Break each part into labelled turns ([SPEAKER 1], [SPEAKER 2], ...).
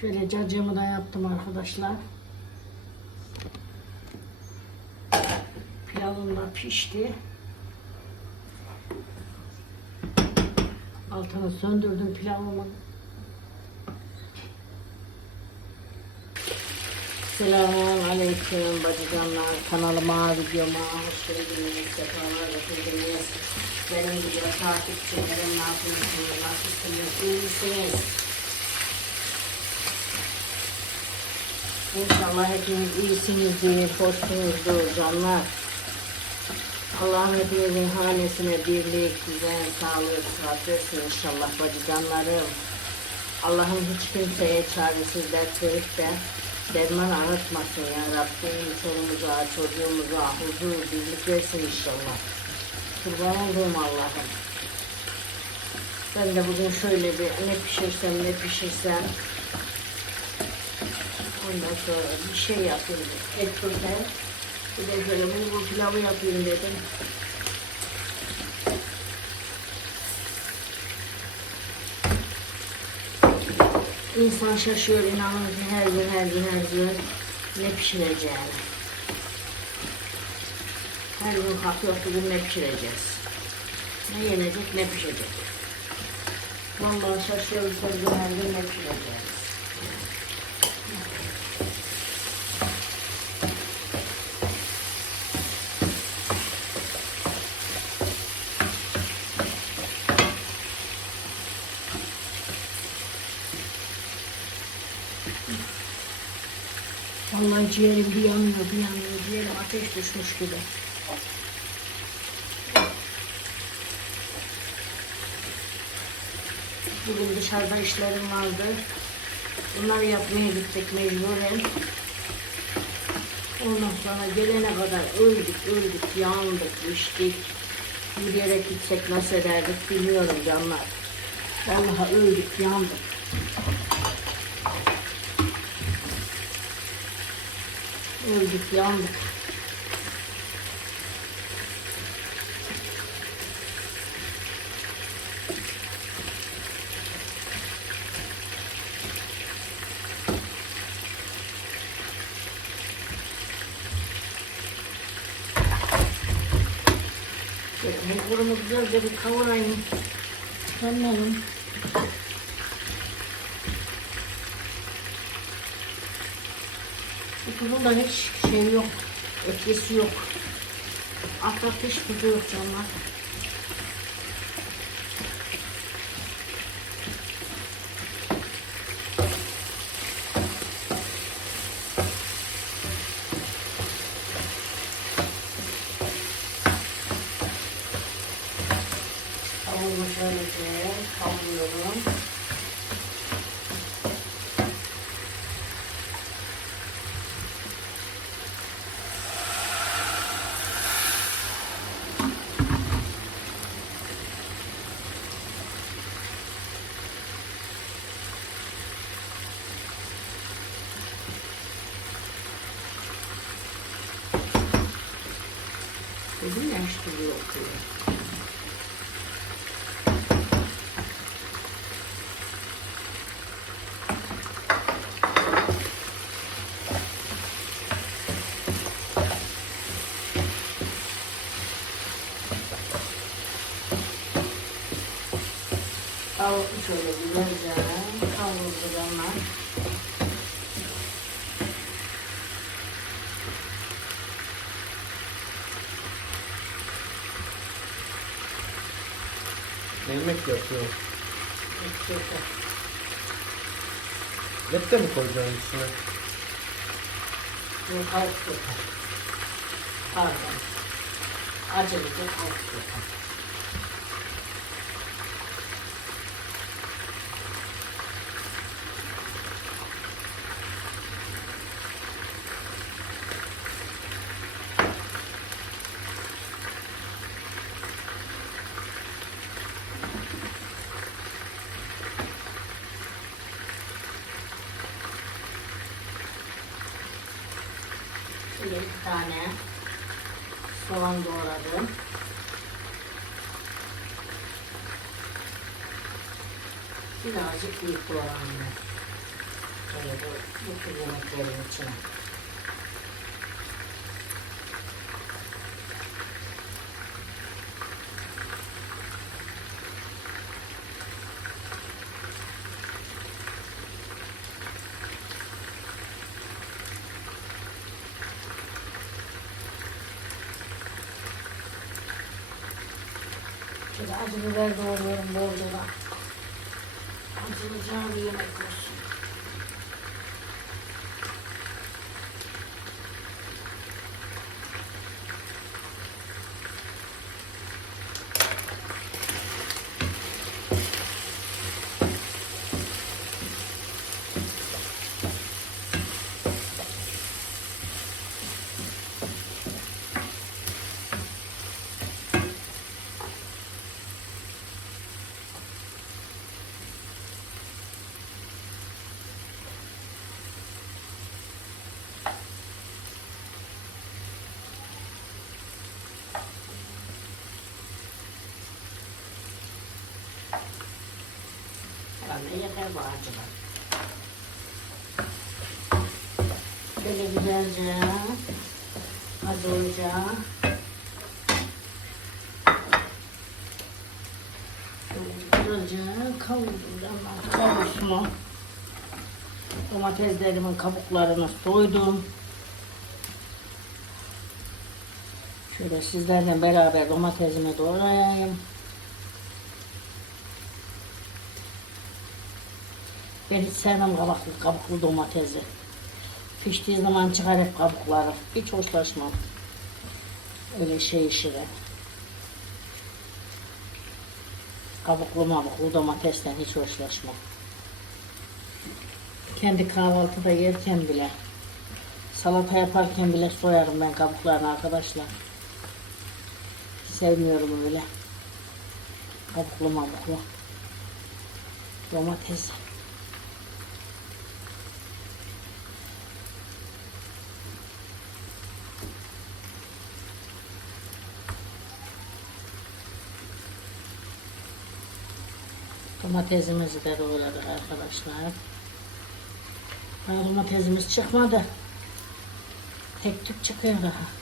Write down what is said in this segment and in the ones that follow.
[SPEAKER 1] Şöyle cacığımı da yaptım arkadaşlar. Pilavım da pişti. Altını söndürdüm pilavımın. Selamun aleyküm bacıcanlar. Kanalıma, videoma hoş geldiniz. Sefalar getirdiniz. Benim gibi takipçilerim yapıyorsunuz, nasılsınız, iyi misiniz? İnşallah hepiniz iyisinizdir, hoşsunuzdur canlar. Allah'ın hepinizin hanesine birlik, güzel, sağlık, sıhhat versin inşallah bacıcanlarım. Allah'ın hiç kimseye çaresiz dert verip de derman ağırtmasın ya Rabbim. Çoluğumuza, çocuğumuza huzur, birlik versin inşallah. Kurban olduğum Allah'ım. Ben de bugün şöyle bir ne pişirsem ne pişirsem Ondan sonra bir şey yapayım. Et köfte. Bir de şöyle bulgur pilavı yapayım dedim. İnsan şaşıyor inanın ki her gün her gün her gün ne pişireceğini. Her gün kalkıyor bugün ne pişireceğiz. Ne yenecek ne pişecek. Vallahi şaşıyoruz her gün her gün ne pişireceğiz. Ciğerim bir yanıyor, bir yanıyor. Ciğerim ateş düşmüş gibi. Bugün dışarıda işlerim vardı. Bunları yapmaya gittik mecburen. Ondan sonra gelene kadar öldük, öldük, yandık, düştük. Yürüyerek gitsek nasıl ederdik bilmiyorum canlar. Vallahi öldük, yandık. Öldük, yandık. Bulgurumu güzelce bir kavurayım. Tamam. Bu tuzun da hiç şey yok. Etkisi yok. Hiç tuzu yok canlar. Dedim ya yok diye. Tavuklu şöyle güzelce kavruldu onlar.
[SPEAKER 2] Yemek yapıyor? Et de mi koyacaksın içine?
[SPEAKER 1] Yok tavuk sote. Pardon. Acılıca tavuk sote. Şöyle bir tane soğan doğradım. Birazcık büyük doğrandı. Bu tür yemeklerin içine. Şöyle acı biber doğruyorum bol bol. Acılacağı bir yemek olsun. Herhalde yeter bu acılar. Böyle güzelce acı. Şöyle güzelce kavurdum. Kavrulsun o. Domateslerimin kabuklarını soydum. Şöyle sizlerle beraber domatesimi doğrayayım. Ben hiç sevmem kabuklu, domatesi. Piştiği zaman çıkar hep kabukları. Hiç hoşlaşmam. Öyle şey işine. Kabuklu mabuklu domatesten hiç hoşlaşmam. Kendi kahvaltıda yerken bile, salata yaparken bile soyarım ben kabuklarını arkadaşlar. Sevmiyorum öyle. Kabuklu mabuklu. Domates. Domatesimizi de doğradık arkadaşlar. Daha çıkmadı. Tek tük çıkıyor daha.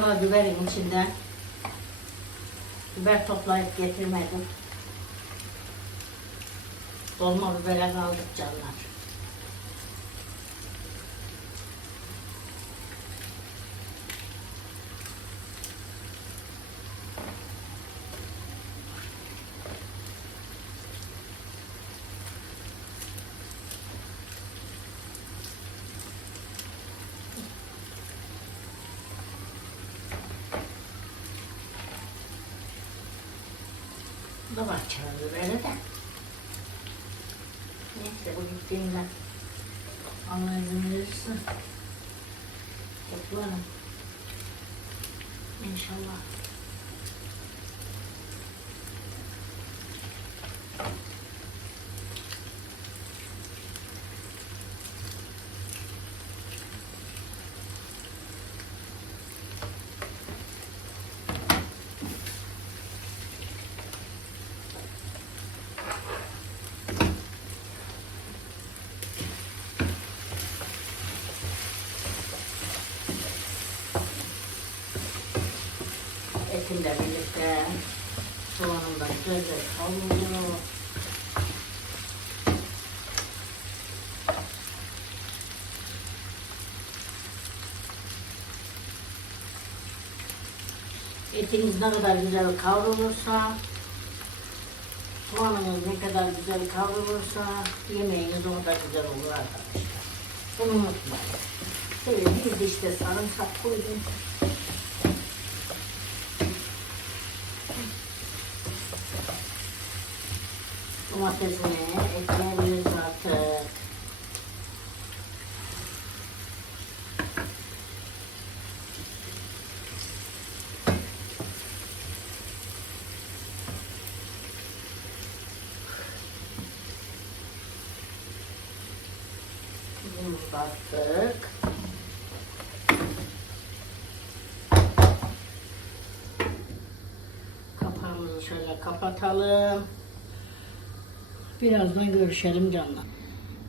[SPEAKER 1] Kadar biberin içinden biber toplayıp getirmedim. Dolma bibere kaldık canlar. Var çağırıyor öyle de. Neyse bu gittiğimde Allah izin verirse toplarım. İnşallah. Etimle birlikte soğanım da güzelce kavruluyor. Etiniz ne kadar güzel kavrulursa, soğanınız ne kadar güzel kavrulursa yemeğiniz o kadar güzel olur arkadaşlar. Bunu unutmayın. Şöyle bir de işte sarımsak koydum. Domatesini ekleyebiliriz artık. Bunu bastık. Kapağımızı şöyle kapatalım. Birazdan görüşelim canlar.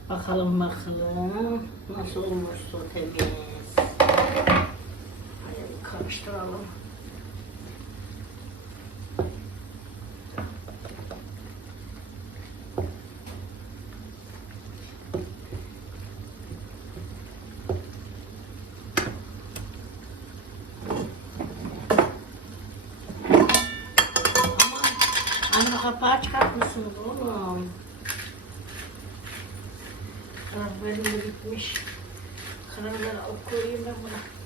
[SPEAKER 1] Bakalım bakalım nasıl olmuş sotemiz. Bir karıştıralım. Ama anne çıkartmışsınız oğlum. Kahverim de bitmiş. Alıp koyayım ben buna.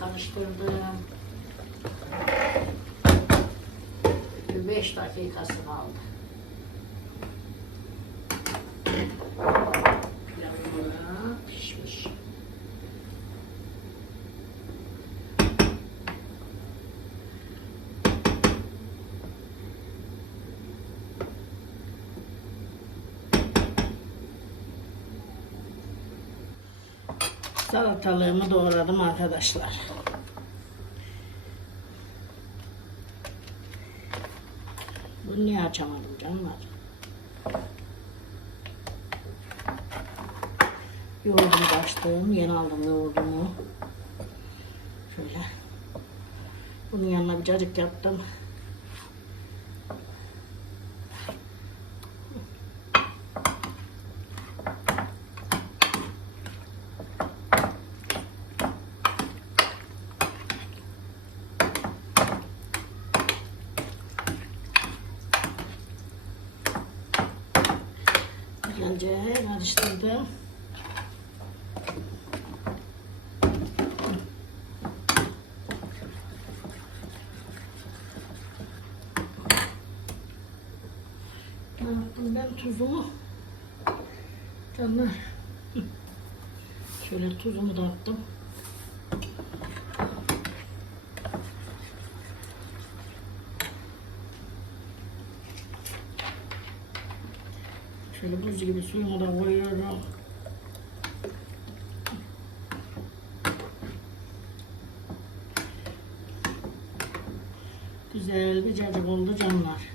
[SPEAKER 1] Karıştırdım. Bir beş dakikasını aldı. Pilavım pişmiş. Salatalığımı doğradım arkadaşlar. Bunu niye açamadım canlar? Yoğurdum açtım. Yeni aldım yoğurdumu. Şöyle. Bunun yanına bir cacık yaptım. Güzelce karıştırdım. Yaptım ben tuzumu? Canlar. Şöyle tuzumu da attım. Şöyle buz gibi suyumu da koyuyorum. Güzel bir cacık oldu canlar.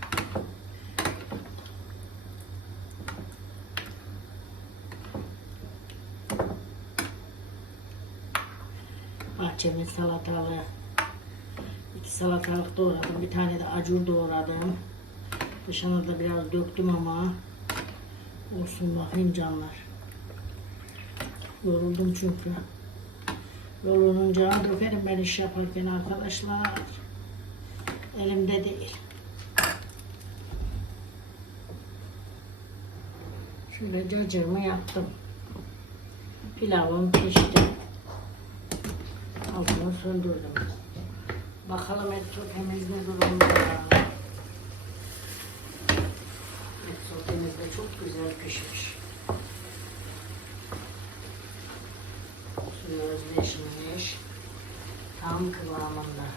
[SPEAKER 1] Bahçemin salatalığı. İki salatalık doğradım. Bir tane de acur doğradım. Dışına da biraz döktüm ama olsun bakayım canlar. Yoruldum çünkü. Yorulunca dökerim ben iş yaparken arkadaşlar. Elimde değil. Şöyle cacığımı yaptım. Pilavım pişti. Altını söndürdüm. Bakalım et sotemiz ne durumda. Et sotemiz de çok güzel pişmiş. Suyu özleşmiş. Tam kıvamında.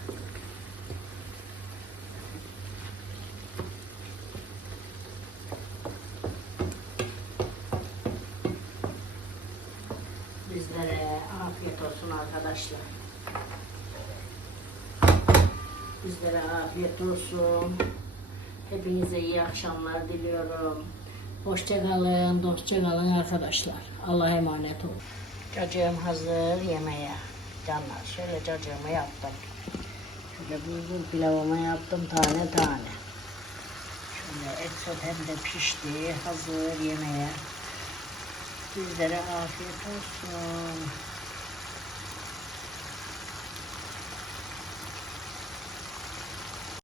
[SPEAKER 1] Bizlere afiyet olsun arkadaşlar. Bizlere afiyet olsun. Hepinize iyi akşamlar diliyorum. Hoşça kalın, dostça kalın arkadaşlar. Allah'a emanet olun. Cacığım hazır yemeğe. Canlar şöyle cacığımı yaptım. Şöyle bulgur pilavımı yaptım tane tane. Şöyle et sotem de pişti. Hazır yemeğe. Sizlere afiyet olsun.